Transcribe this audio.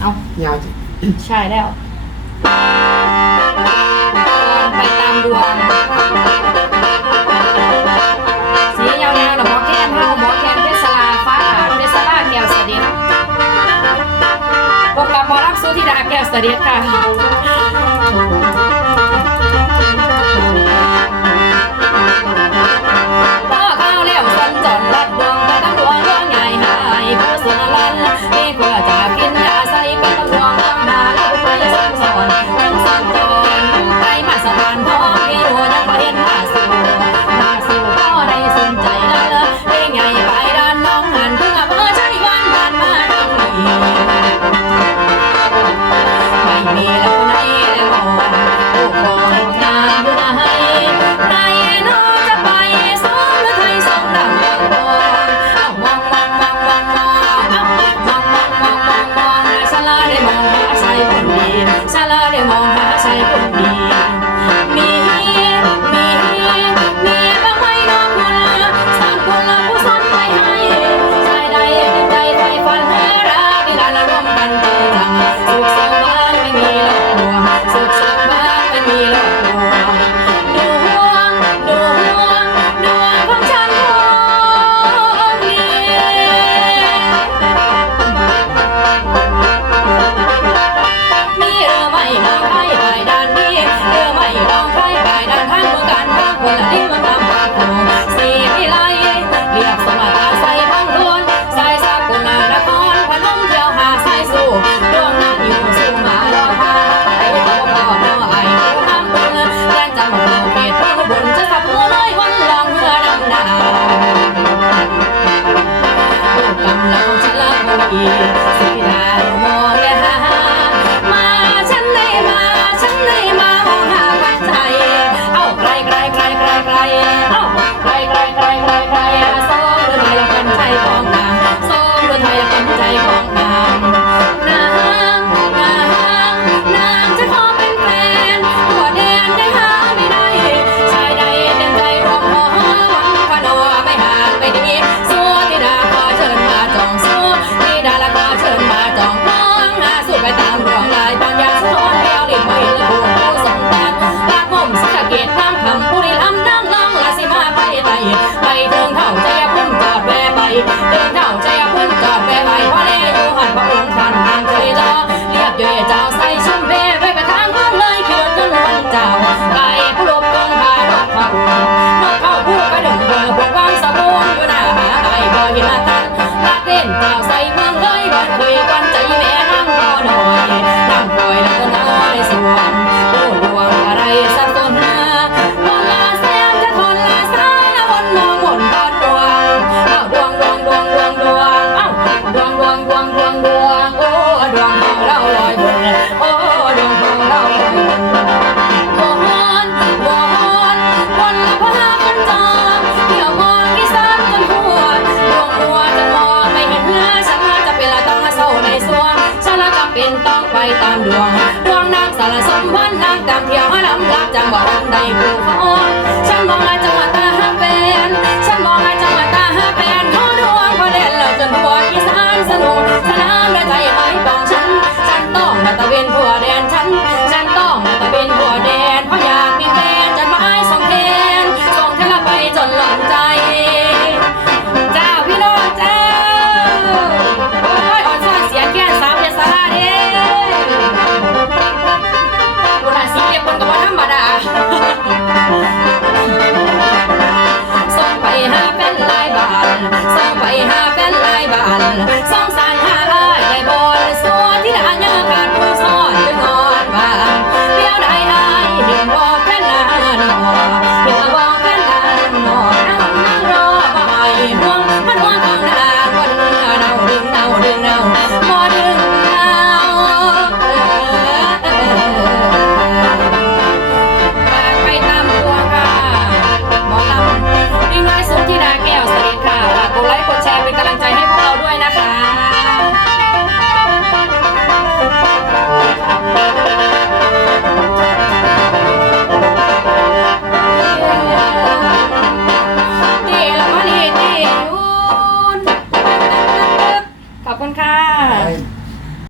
เอา ยาวจิใช่แล้วก่อนไปตามดวงสียาวๆหรอหมอแคนเฮาหมอแคนเพชรลาฟ้าผ่าเพชรลาแก้วเสด็จพบกับหมอรักสุธิดาแก้วเสด็จค่ะ সময় রাখুন night. It's